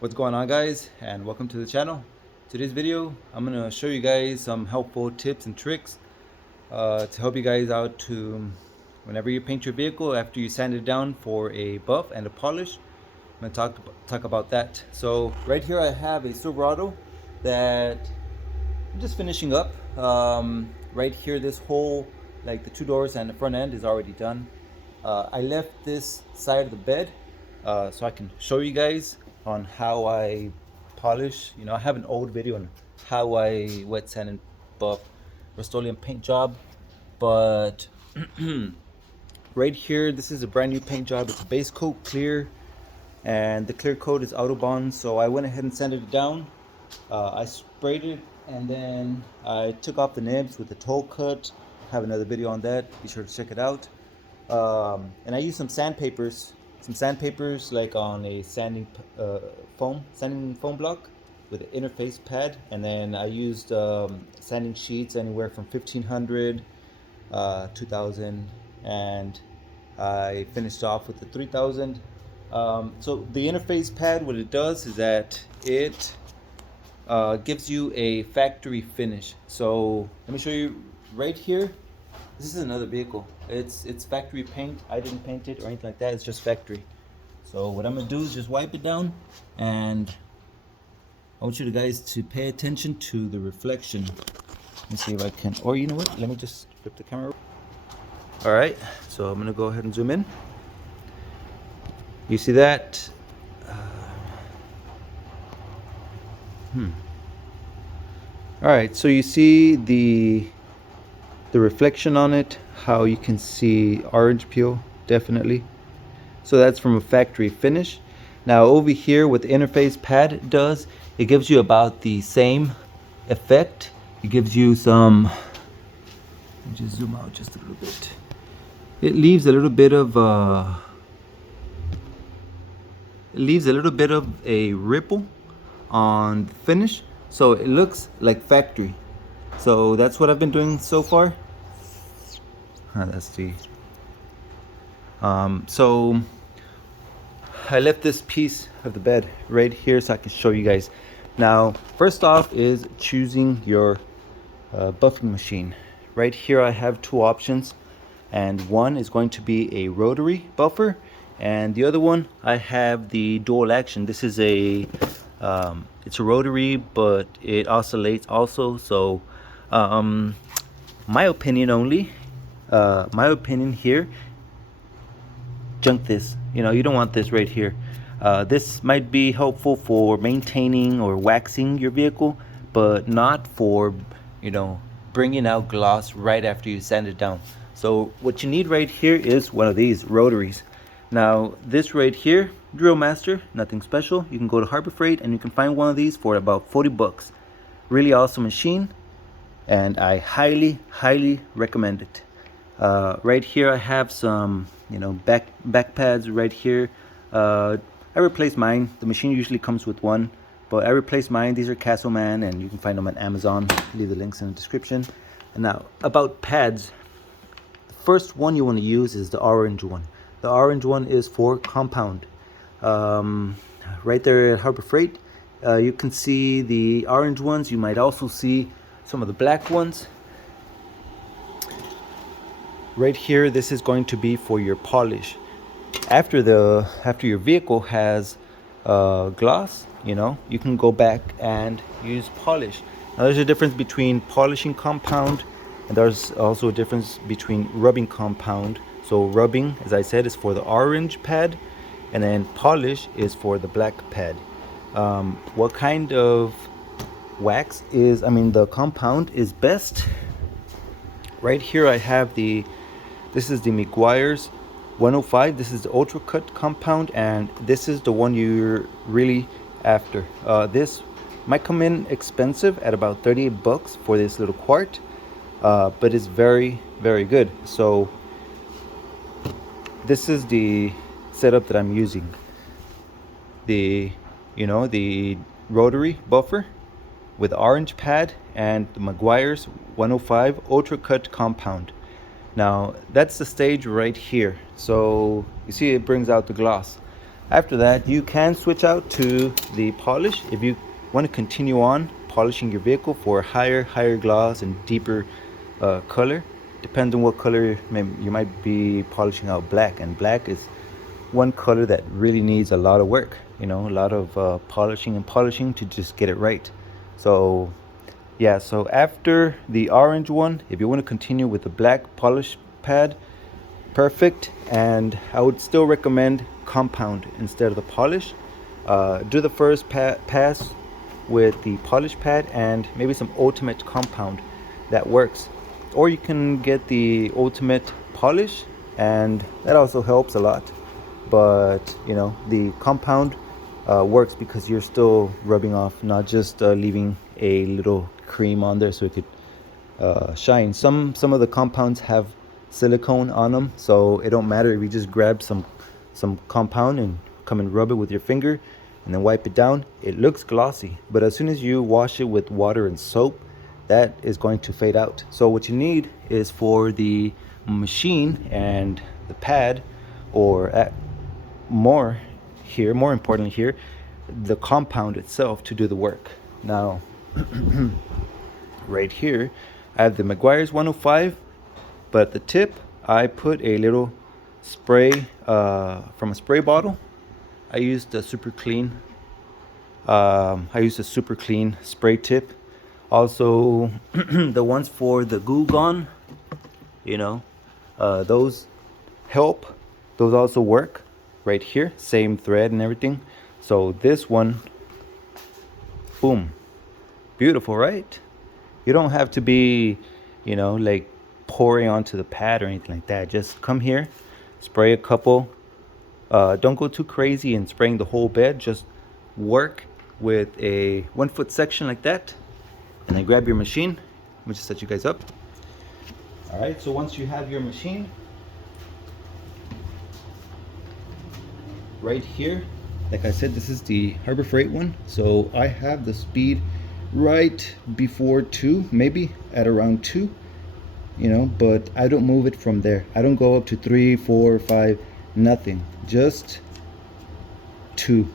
What's going on, guys, and welcome to the channel. Today's video I'm gonna show you guys some helpful tips and tricks to help you guys out to whenever you paint your vehicle after you sand it down for a buff and a polish. I'm gonna talk about that. So right here I have a Silverado that I'm just finishing up. Right here, this whole, like the two doors and the front end, is already done. I left this side of the bed so I can show you guys on how I polish. I have an old video on how I wet sand and buff Rust-Oleum paint job, but right here, this is a brand new paint job. It's a base coat clear, and the clear coat is Autobond. So I went ahead and sanded it down. I sprayed it, and then I took off the nibs with a toll cut. I have another video on that. Be sure to check it out. And I used some sandpapers like on a sanding foam block with an interface pad, and then I used sanding sheets anywhere from 1500, 2000, and I finished off with the 3000. So the interface pad, what it does is that it gives you a factory finish. So let me show you right here. This is another vehicle. It's factory paint. I didn't paint it or anything like that. It's just factory. So what I'm gonna do is just wipe it down, and I want you guys to pay attention to the reflection. Let me see if I can, or you know what? Let me just flip the camera. All right, so I'm gonna go ahead and zoom in. You see that? All right, so you see the reflection on it, how you can see orange peel, definitely. So that's from a factory finish. Now over here, what the interface pad does, it gives you about the same effect. It gives you some, let me just zoom out just a little bit. It leaves a little bit of a ripple on the finish, so it looks like factory. So that's what I've been doing so far. Let's see. So I left this piece of the bed right here so I can show you guys. Now, first off is choosing your buffing machine. Right here I have two options, and one is going to be a rotary buffer, and the other one I have the dual action. This is it's a rotary, but it oscillates also. So my opinion here, junk this. You don't want this right here. This might be helpful for maintaining or waxing your vehicle, but not for bringing out gloss right after you sand it down. So what you need right here is one of these rotaries. Now this right here, Drill Master, nothing special. You can go to Harbor Freight and you can find one of these for about 40 bucks. Really awesome machine, and I highly recommend it. Right here I have some back pads right here. I replaced mine. The machine usually comes with one, but I replaced mine. These are Castleman, and you can find them on Amazon. Leave the links in the description. And now about pads, the first one you want to use is the orange one. The orange one is for compound. Right there at Harbor Freight, you can see the orange ones. You might also see some of the black ones. Right here, this is going to be for your polish. After your vehicle has gloss, you can go back and use polish. Now there's a difference between polishing compound, and there's also a difference between rubbing compound. So rubbing, as I said, is for the orange pad, and then polish is for the black pad. What kind of wax is, the compound is best? Right here I have this is the Meguiar's 105. This is the Ultra Cut compound, and this is the one you're really after. This might come in expensive at about 38 bucks for this little quart, but it's very good. So this is the setup that I'm using. The rotary buffer with orange pad and the Meguiar's 105 Ultra Cut compound. Now that's the stage right here. So you see it brings out the gloss. After that, you can switch out to the polish if you want to continue on polishing your vehicle for higher gloss and deeper color. Depends on what color you might be polishing out. Black, and black is one color that really needs a lot of work, you know, a lot of polishing and polishing to just get it right. So yeah, so after the orange one, if you want to continue with the black polish pad, perfect. And I would still recommend compound instead of the polish. Do the first pass with the polish pad and maybe some ultimate compound. That works. Or you can get the ultimate polish, and that also helps a lot. But you know, the compound works because you're still rubbing off, not just leaving a little cream on there so it could shine. Some of the compounds have silicone on them, so it don't matter if you just grab some compound and come and rub it with your finger and then wipe it down. It looks glossy, but as soon as you wash it with water and soap, that is going to fade out. So what you need is for the machine and the pad, or more importantly here, the compound itself to do the work. Now right here I have the Meguiar's 105, but at the tip I put a little spray from a spray bottle. I used a super clean spray tip. Also the ones for the Goo Gone, you know, those help. Those also work. Right here, same thread and everything. So this one, boom, beautiful, right? You don't have to be, you know, like pouring onto the pad or anything like that. Just come here, spray a couple. Don't go too crazy in spraying the whole bed. Just work with a 1 foot section like that, and then grab your machine. Let me just set you guys up. All right, so once you have your machine right here, like I said, this is the Harbor Freight one, so I have the speed right before 2, maybe at around 2, you know, but I don't move it from there. I don't go up to 3, 4, 5, nothing, just 2.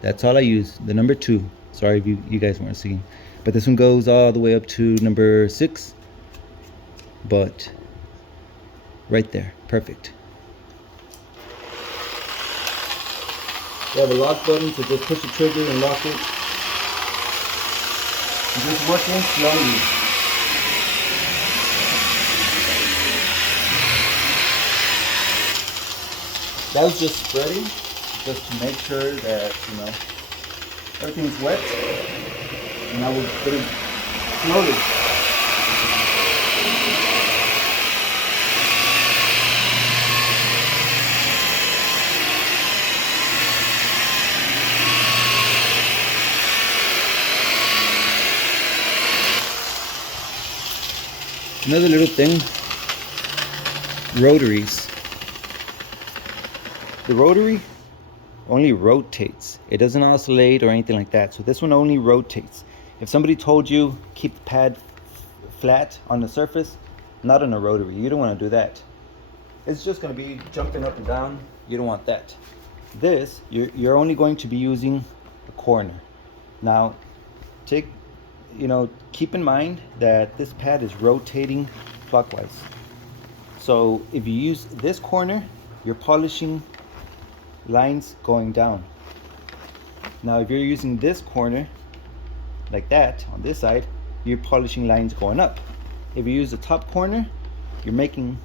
That's all I use, the number 2. Sorry if you guys weren't seeing, but this one goes all the way up to number 6, but right there, perfect. You have a lock button, so just push the trigger and lock it. You're just working slowly. That was just spreading, just to make sure that, you know, everything's wet. And I will put it slowly. Another little thing, rotaries. The rotary only rotates. It doesn't oscillate or anything like that. So this one only rotates. If somebody told you keep the pad flat on the surface, not on a rotary. You don't want to do that. It's just going to be jumping up and down. You don't want that. This, you're only going to be using the corner. Now, keep in mind that this pad is rotating clockwise. So if you use this corner, you're polishing lines going down. Now if you're using this corner like that on this side, you're polishing lines going up. If you use the top corner, you're making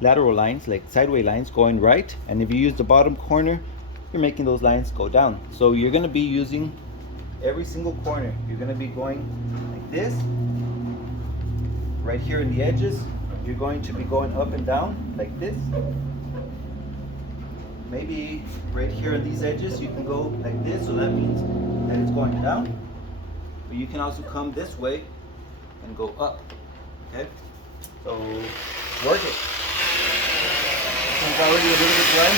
lateral lines, like sideways lines going right, and if you use the bottom corner, you're making those lines go down. So you're going to be using every single corner. You're going to be going like this. Right here in the edges, you're going to be going up and down like this. Maybe right here on these edges, you can go like this, so that means that it's going down. But you can also come this way and go up. Okay? So work it. This one's already a little bit dry.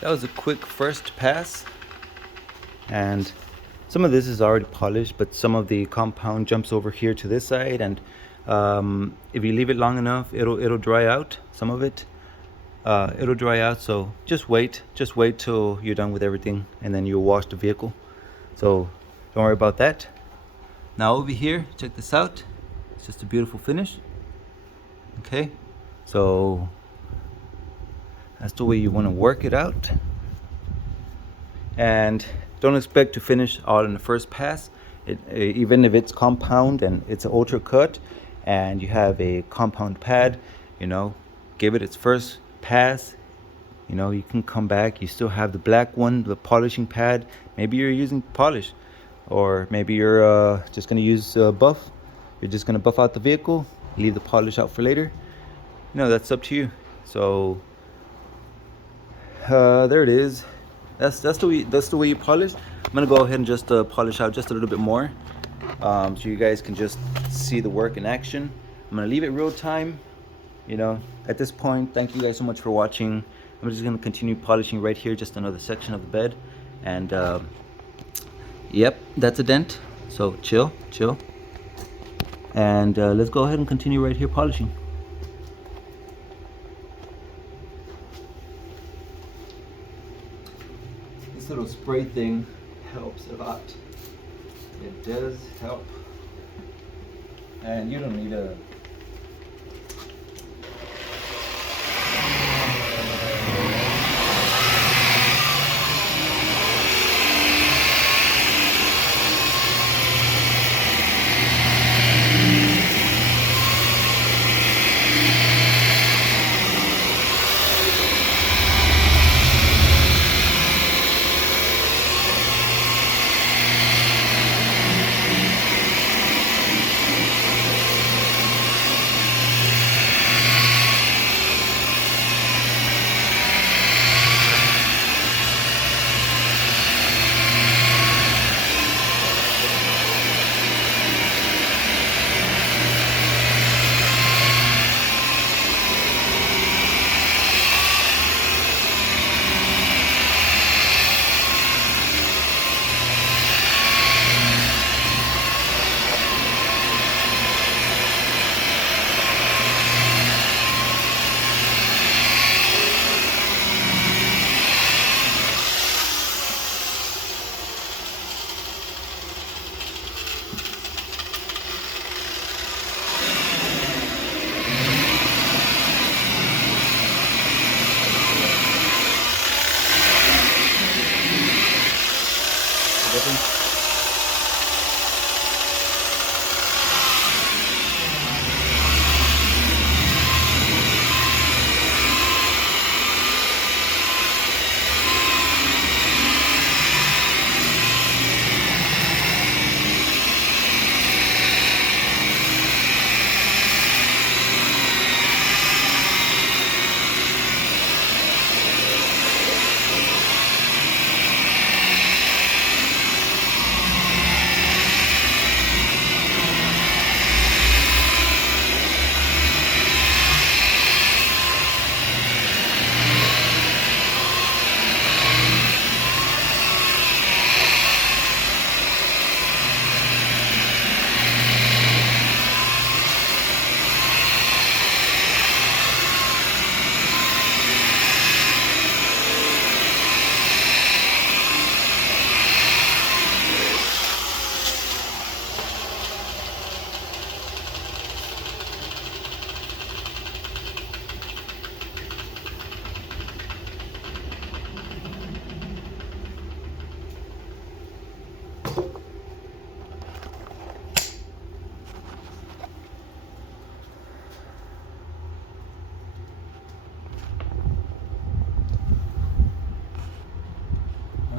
that was a quick first pass, and some of this is already polished, but some of the compound jumps over here to this side, and if you leave it long enough, it'll dry out. Some of it, it'll dry out. So just wait till you're done with everything, and then you'll wash the vehicle. So don't worry about that. Now over here, check this out. It's just a beautiful finish. Okay, so that's the way you want to work it out. And don't expect to finish all in the first pass. Even if it's compound and it's an ultra cut and you have a compound pad, you know, give it its first pass. You know, you can come back, you still have the black one, the polishing pad. Maybe you're using polish, or maybe you're just going to use buff. You're just going to buff out the vehicle, leave the polish out for later. You know, that's up to you. So there it is. That's the way you polish. I'm gonna go ahead and just polish out just a little bit more, so you guys can just see the work in action. I'm gonna leave it real time. You know, at this point, thank you guys so much for watching. I'm just gonna continue polishing right here, just another section of the bed, and yep, that's a dent. So chill, and let's go ahead and continue right here polishing. This little spray thing helps a lot. It does help, and you don't need a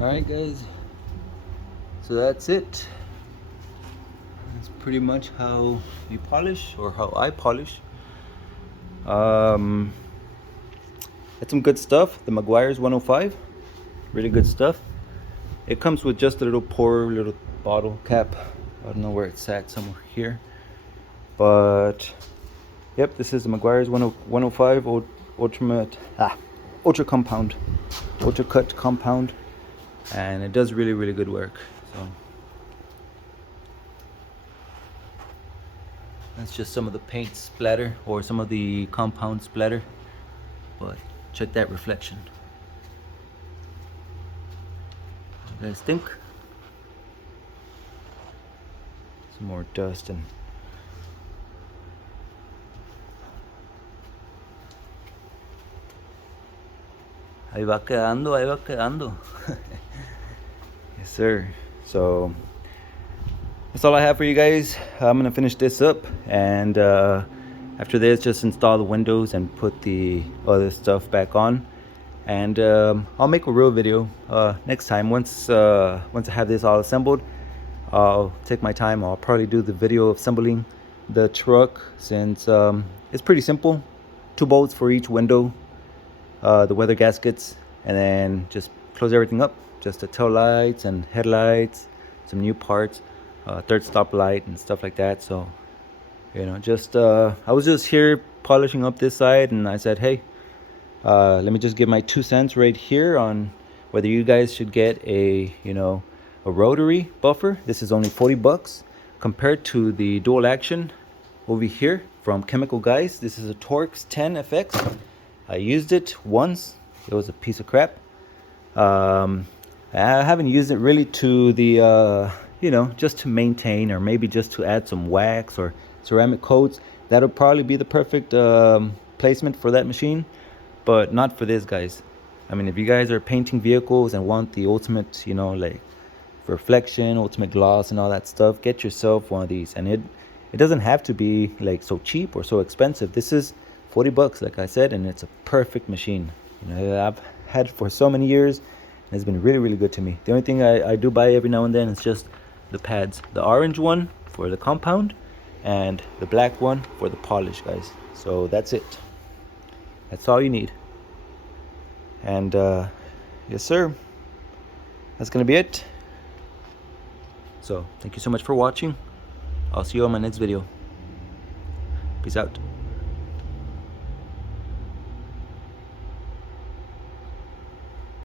Alright guys, so that's it. That's pretty much how you polish, or how I polish. That's some good stuff. The Meguiar's 105, really good stuff. It comes with just a little little bottle cap. I don't know where it's at, somewhere here. But yep, this is the Meguiar's 105 Ultra Compound. Ultra Cut compound, and it does really good work. So that's just some of the paint splatter, or some of the compound splatter, but check that reflection. What do you guys think? Some more dust and ahí va quedando, ahí va quedando. Yes sir. So that's all I have for you guys. I'm gonna finish this up, and after this just install the windows and put the other stuff back on, and I'll make a real video next time. Once I have this all assembled, I'll take my time. I'll probably do the video of assembling the truck, since it's pretty simple. 2 bolts for each window, the weather gaskets, and then just close everything up. Just the tail lights and headlights, some new parts, third stop light and stuff like that. So, you know, just I was just here polishing up this side, and I said, hey, let me just give my 2 cents right here on whether you guys should get a, you know, a rotary buffer. This is only 40 bucks compared to the dual action over here from Chemical Guys. This is a Torx 10 FX. I used it once. It was a piece of crap. I haven't used it really to the you know, just to maintain, or maybe just to add some wax or ceramic coats. That'll probably be the perfect placement for that machine, but not for this, guys. I mean, if you guys are painting vehicles and want the ultimate, you know, like reflection, ultimate gloss and all that stuff, get yourself one of these. And it doesn't have to be like so cheap or so expensive. This is 40 bucks, like I said, and it's a perfect machine. You know, I've had it for so many years, and it's been really good to me. The only thing I do buy every now and then is just the pads. The orange one for the compound, and the black one for the polish, guys. So that's it. That's all you need. And yes sir, that's gonna be it. So thank you so much for watching. I'll see you on my next video. Peace out.